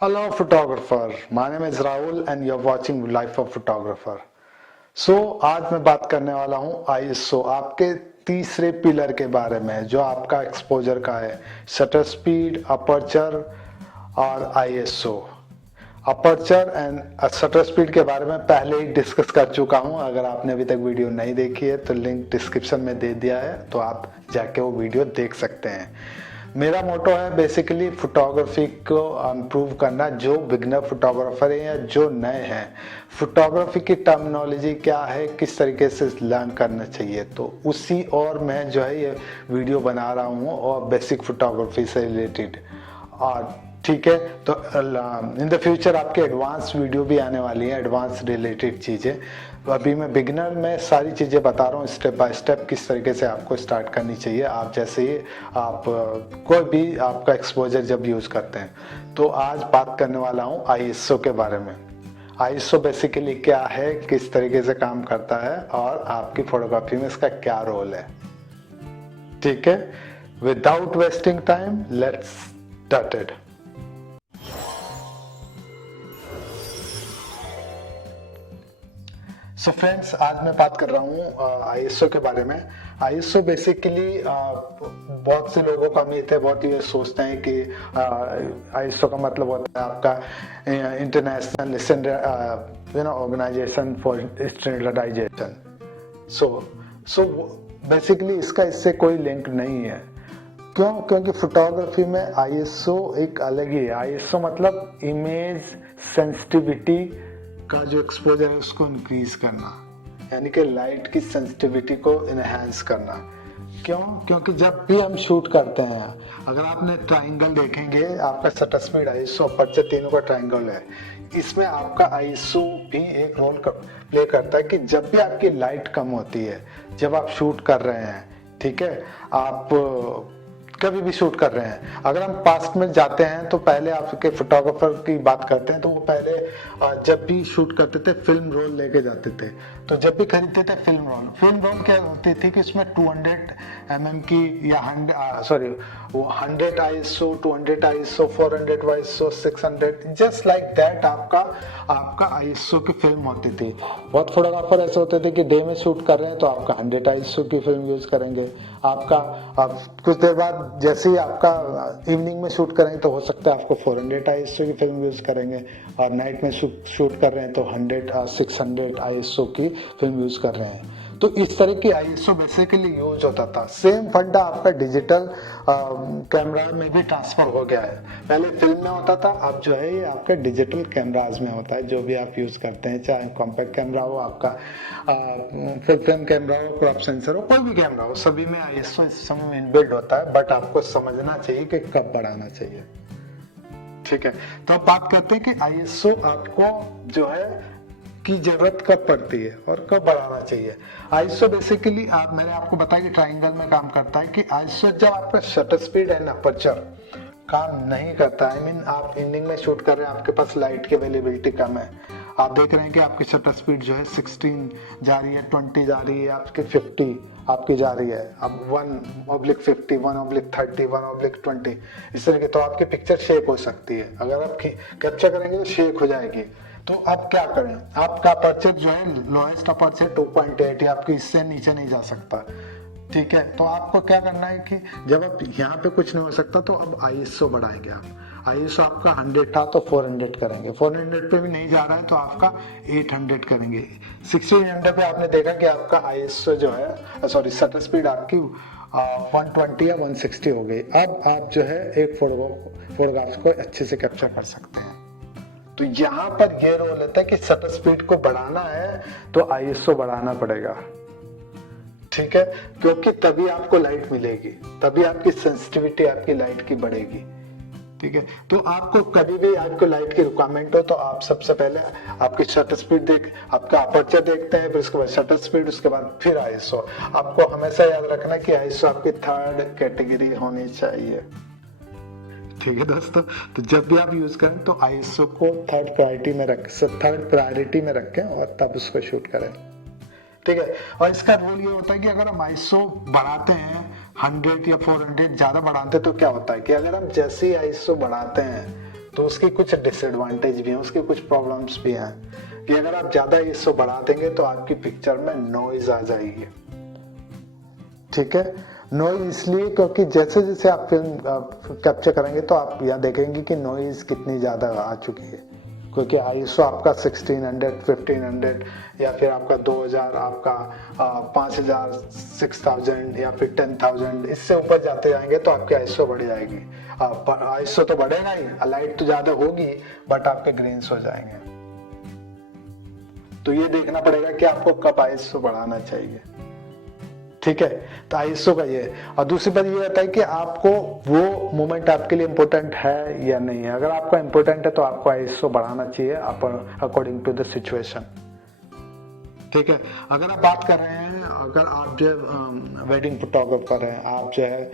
Hello photographer, my name is Rahul and you're watching Life of Photographer. आज मैं बात करने वाला हूँ ISO आपके तीसरे पिलर के बारे में जो आपका एक्सपोजर का है, शटर स्पीड, अपर्चर और ISO। Aperture and shutter speed के बारे में पहले ही डिस्कस कर चुका हूँ। अगर आपने अभी तक वीडियो नहीं देखी है तो लिंक डिस्क्रिप्शन में दे दिया है, तो आप जाके वो वीडियो देख सकते हैं। मेरा मोटो है बेसिकली फोटोग्राफी को इम्प्रूव करना। जो बिगनर फोटोग्राफर है या जो नए हैं, फोटोग्राफी की टर्मिनोलॉजी क्या है, किस तरीके से लर्न करना चाहिए, तो उसी और मैं जो है ये वीडियो बना रहा हूँ और बेसिक फोटोग्राफी से रिलेटेड। और ठीक है, तो इन द फ्यूचर आपके एडवांस वीडियो भी आने वाली है, एडवांस रिलेटेड चीज़ें। अभी मैं बिगिनर में सारी चीज़ें बता रहा हूँ स्टेप बाय स्टेप किस तरीके से आपको स्टार्ट करनी चाहिए। आप जैसे ही आप कोई भी आपका एक्सपोजर जब यूज़ करते हैं, तो आज बात करने वाला हूँ ISO के बारे में। ISO बेसिकली क्या है, किस तरीके से काम करता है और आपकी फोटोग्राफी में इसका क्या रोल है। ठीक है, without wasting time let's started. So friends, आज मैं बात कर रहा हूँ ISO के बारे में। ISO बेसिकली बहुत से लोगों का मिथ है, बहुत ये सोचते हैं कि ISO का मतलब होता है आपका international organization for standardization. So basically इसका इससे कोई लिंक नहीं है। क्यों? क्योंकि फोटोग्राफी में ISO एक अलग ही है। ISO मतलब इमेज सेंसिटिविटी का जो एक्सपोजर है उसको इंक्रीज करना, यानी कि लाइट की सेंसिटिविटी को इनहेंस करना। क्यों? क्योंकि जब भी हम शूट करते हैं, अगर आपने ट्राइंगल देखेंगे, आपका शटर स्पीड, ISO, अपर्चर तीनों का ट्राइंगल है। इसमें आपका ISO भी एक रोल प्ले करता है कि जब भी आपकी लाइट कम होती है, जब आप शूट कर रहे हैं, ठीक है, आप कभी भी शूट कर रहे हैं, अगर हम पास्ट में जाते हैं तो पहले आपके फोटोग्राफर की बात करते हैं तो वो पहले जब भी शूट करते थे फिल्म रोल लेके जाते थे। तो जब भी खरीदते थे फिल्म रोल क्या होती थी कि इसमें 200 mm की या 100 ISO, 200 ISO, 400 ISO, 600, just like that आपका ISO की फिल्म होती थी। बहुत फोटोग्राफर ऐसे होते थे कि डे में शूट कर रहे हैं तो आपका 100 ISO की फिल्म यूज करेंगे। आप कुछ देर बाद जैसे ही आपका इवनिंग में शूट करेंगे तो हो सकता है आपको 400 ISO की फिल्म यूज करेंगे, और नाइट में शूट कर रहे हैं तो 600 ISO की फिल्म यूज कर रहे हैं। तो इस तरह की ISO बेसिकली यूज होता था। सेम फंडा आपका डिजिटल कैमरा में भी ट्रांसफर हो गया है। पहले फिल्म में होता था, अब जो है ये आपके डिजिटल कैमराज में होता है, जो भी आप यूज करते हैं, चाहे कॉम्पैक्ट कैमरा हो, आपका फुल फ्रेम कैमरा हो, क्रॉप सेंसर हो, कोई भी कैमरा हो, सभी में ISO इस समय इनबिल्ट होता है। बट आपको समझना चाहिए कि कब बढ़ाना चाहिए। ठीक है, तो अब बात करते हैं कि ISO आपको जो है की जरूरत कब पड़ती है और कब बढ़ाना चाहिए। ISO बेसिकली मैंने आपको बताया कि ट्राइंगल में काम करता है कि ISO जब आपका शटर स्पीड एंड अपर्चर काम नहीं करता, आई मीन आप इवनिंग में शूट कर रहे हैं, आपके पास लाइट की अवेलेबिलिटी कम है, आप देख रहे हैं कि आपकी शटर स्पीड जो है 16 जा रही है, 20 जा रही है, आपकी 50 आपकी जा रही है, अब 1/50, 1/30, 1/20, इस तरह की, तो आपकी पिक्चर शेक हो सकती है। अगर आप कैप्चर करेंगे तो शेक हो जाएगी। तो आप क्या करें, आपका अपर्चर जो है लोएस्ट अपर्चर 2.8 है, आपके इससे नीचे नहीं जा सकता। ठीक है, तो आपको क्या करना है कि जब आप यहाँ पे कुछ नहीं हो सकता तो अब ISO बढ़ाएंगे आप। ISO आपका 100 था तो 400 करेंगे, 400 पे भी नहीं जा रहा है तो आपका 800 करेंगे। 1600 पे आपने देखा कि आपका ISO जो है शटर स्पीड आपकी 120 या 160 हो गई। अब आप जो है एक फोटोग्राफ को अच्छे से कैप्चर कर सकते हैं। तो यहाँ पर यह रोल होता है कि शटर स्पीड को बढ़ाना है तो ISO बढ़ाना पड़ेगा। ठीक है, क्योंकि तभी आपको लाइट मिलेगी, तभी आपकी सेंसिटिविटी आपकी लाइट की बढ़ेगी। ठीक है, तो आपको कभी भी आपको लाइट की रिक्वायरमेंट हो तो आप सबसे पहले आपकी शटर स्पीड आपका अपर्चर देखते हैं, फिर उसके बाद शटर स्पीड, उसके बाद फिर ISO। आपको हमेशा याद रखना कि ISO आपकी 3rd कैटेगरी होनी चाहिए। ठीक है दोस्तों, तो जब भी आप यूज करें तो ISO को 3rd प्रायोरिटी में रखें और तब उसको शूट करें। ठीक है, और इसका रूल ये होता है कि अगर हम ISO बढ़ाते हैं 100 या 400 ज्यादा बढ़ाते हैं तो क्या होता है कि अगर हम जैसे ही ISO बढ़ाते हैं तो उसकी कुछ डिसएडवांटेज भी हैं, उसकी कुछ प्रॉब्लम्स भी हैं कि अगर आप ज़्यादा ISO बढ़ा देंगे तो आपकी पिक्चर में नॉइज आ जाएगी। ठीक है, नॉइज इसलिए क्योंकि जैसे जैसे आप फिल्म कैप्चर करेंगे तो आप यहाँ देखेंगे कि नॉइज कितनी ज़्यादा आ चुकी है, क्योंकि ISO आपका 1600, 1500 या फिर आपका 2000, आपका 5000, 6000 या फिर 10000, इससे ऊपर जाते जाएंगे तो आपकी ISO बढ़ जाएगी। ISO तो बढ़ेगा ही, लाइट तो ज़्यादा होगी बट आपके ग्रेन्स हो जाएंगे। तो ये देखना पड़ेगा कि आपको कब ISO बढ़ाना चाहिए। ठीक है, तो ISO का ये। और दूसरी बात ये रहता है कि आपको वो मोमेंट आपके लिए इम्पोर्टेंट है या नहीं है। अगर आपका इम्पोर्टेंट है तो आपको ISO बढ़ाना चाहिए अकॉर्डिंग टू द सिचुएशन। ठीक है, अगर आप बात कर रहे हैं, अगर आप जो वेडिंग फोटोग्राफर हैं, आप जो है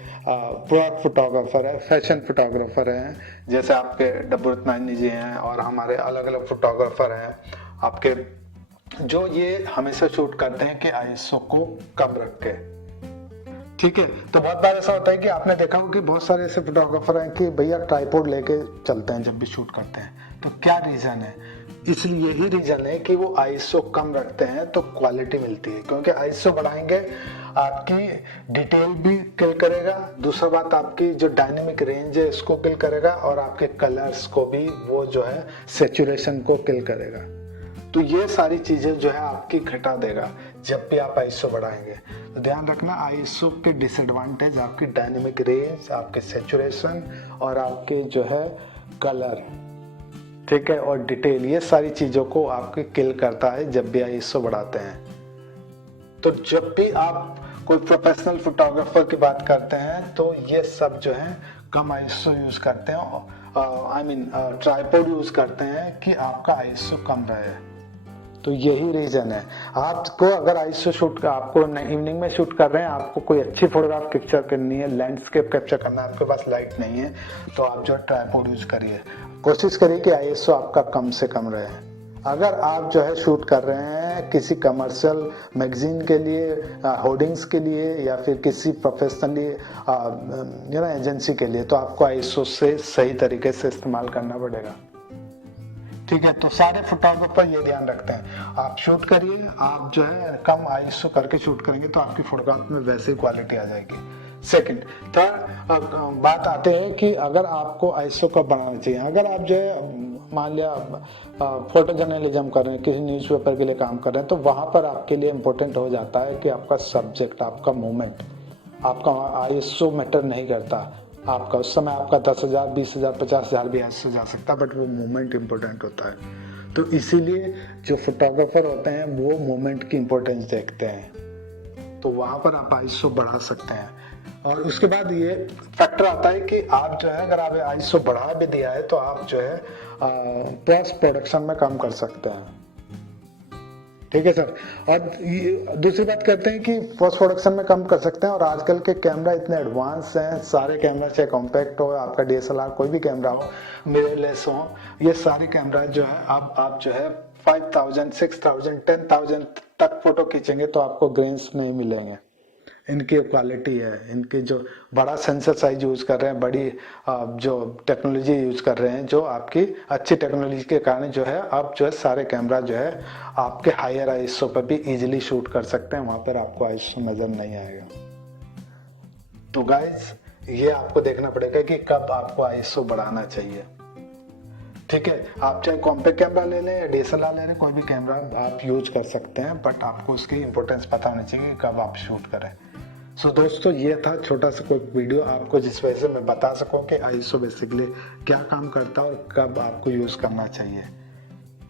प्रोडक्ट फोटोग्राफर है, फैशन फोटोग्राफर हैं, जैसे आपके डब्बू रत्नानी जी हैं और हमारे अलग अलग फोटोग्राफर हैं आपके, जो ये हमेशा शूट करते हैं कि ISO को कम रख के। ठीक है, तो बहुत बार ऐसा होता है कि आपने देखा हो कि बहुत सारे ऐसे फोटोग्राफर हैं कि भैया ट्राइपॉड लेके चलते हैं जब भी शूट करते हैं। तो क्या रीजन है? इसलिए यही रीजन है कि वो ISO कम रखते हैं तो क्वालिटी मिलती है, क्योंकि ISO बढ़ाएंगे आपकी डिटेल भी किल करेगा, दूसरा बात आपकी जो डायनेमिक रेंज है इसको किल करेगा, और आपके कलर्स को भी वो जो है सेचुरेशन को किल करेगा। तो ये सारी चीजें जो है आपकी घटा देगा जब भी आप ISO बढ़ाएंगे। तो ध्यान रखना, ISO के डिसएडवांटेज आपकी डायनेमिक रेंज, आपके सेचुरेशन और आपके जो है कलर, ठीक है, और डिटेल, ये सारी चीजों को आपके किल करता है जब भी ISO बढ़ाते हैं। तो जब भी आप कोई प्रोफेशनल फोटोग्राफर की बात करते हैं तो ये सब जो है कम ISO यूज करते हैं, ट्राइपॉड यूज करते हैं कि आपका ISO कम रहे। तो यही रीजन है। आपको अगर ISO शूट का, आपको इवनिंग में शूट कर रहे हैं, आपको कोई अच्छी फोटोग्राफ कैप्चर करनी है, लैंडस्केप कैप्चर करना है, आपके पास लाइट नहीं है, तो आप जो ट्राइपॉड यूज करिए, कोशिश करिए कि ISO आपका कम से कम रहे। अगर आप जो है शूट कर रहे हैं किसी कमर्शियल मैगजीन के लिए, होर्डिंग्स के लिए, या फिर किसी प्रोफेशनली एजेंसी के लिए, तो आपको ISO से सही तरीके से इस्तेमाल करना पड़ेगा। ठीक है, तो सारे फोटोग्राफर ये ध्यान रखते हैं, आप शूट करिए, आप जो है कम ISO करके शूट करेंगे तो आपकी फोटोग्राफ में वैसे ही क्वालिटी आ जाएगी। सेकंड, थर्ड बात आते हैं कि अगर आपको ISO कब बढ़ाना चाहिए। अगर आप जो है मान लिया फोटो जर्नलिज्म कर रहे हैं, किसी न्यूज़पेपर के लिए काम कर रहे हैं, तो वहां पर आपके लिए इम्पोर्टेंट हो जाता है कि आपका सब्जेक्ट, आपका मोमेंट, आपका ISO मैटर नहीं करता। आपका उस समय आपका 10,000, 20,000, 50,000 भी ISO जा सकता है, बट वो मोमेंट इम्पोर्टेंट होता है। तो इसीलिए जो फोटोग्राफर होते हैं वो मोमेंट की इम्पोर्टेंस देखते हैं, तो वहां पर आप ISO बढ़ा सकते हैं। और उसके बाद ये फैक्टर आता है कि आप जो है अगर आप ISO बढ़ा भी दिया है तो आप जो है पोस्ट प्रोडक्शन में काम कर सकते हैं। ठीक है सर, और दूसरी बात करते हैं कि पोस्ट प्रोडक्शन में कम कर सकते हैं, और आजकल के कैमरा इतने एडवांस हैं, सारे कैमरा, चाहे कॉम्पैक्ट हो, आपका DSLR कोई भी कैमरा हो, मिररलेस हो, ये सारे कैमरा जो है आप जो है 5000, 6000, 10,000 तक फोटो खींचेंगे तो आपको ग्रेन्स नहीं मिलेंगे। इनकी क्वालिटी है, इनके जो बड़ा सेंसर साइज यूज कर रहे हैं, बड़ी जो टेक्नोलॉजी यूज कर रहे हैं, जो आपकी अच्छी टेक्नोलॉजी के कारण जो है आप जो है सारे कैमरा जो है आपके हायर ISO पर भी इजीली शूट कर सकते हैं, वहां पर आपको ISO नजर नहीं आएगा। तो गाइस, ये आपको देखना पड़ेगा कि कब आपको ISO बढ़ाना चाहिए। ठीक है, आप चाहे कॉम्पैक्ट कैमरा ले लें या DSLR ले लें, कोई भी कैमरा आप यूज कर सकते हैं, बट आपको उसकी इंपॉर्टेंस पता होनी चाहिए कि कब आप शूट करें। सो दोस्तों, ये था छोटा सा कोई वीडियो आपको, जिस वजह से मैं बता सकूं कि ISO बेसिकली क्या काम करता है और कब आपको यूज करना चाहिए।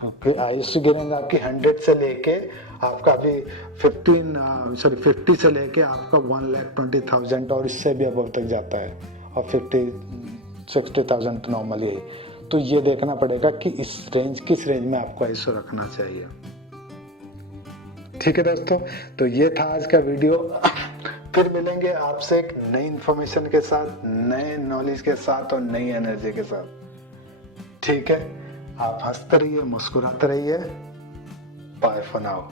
ISO की रेंज आपकी 100 से लेके आपका अभी 50 से लेके आपका 1,20,000 और इससे भी अबव तक जाता है, और 50-60,000 नॉर्मली है। तो ये देखना पड़ेगा कि किस रेंज में आपको ISO रखना चाहिए। ठीक है दोस्तों, तो ये था आज का वीडियो। फिर मिलेंगे आपसे एक नई इंफॉर्मेशन के साथ, नए नॉलेज के साथ और नई एनर्जी के साथ। ठीक है, आप हंसते रहिए, मुस्कुराते रहिए। Bye for now.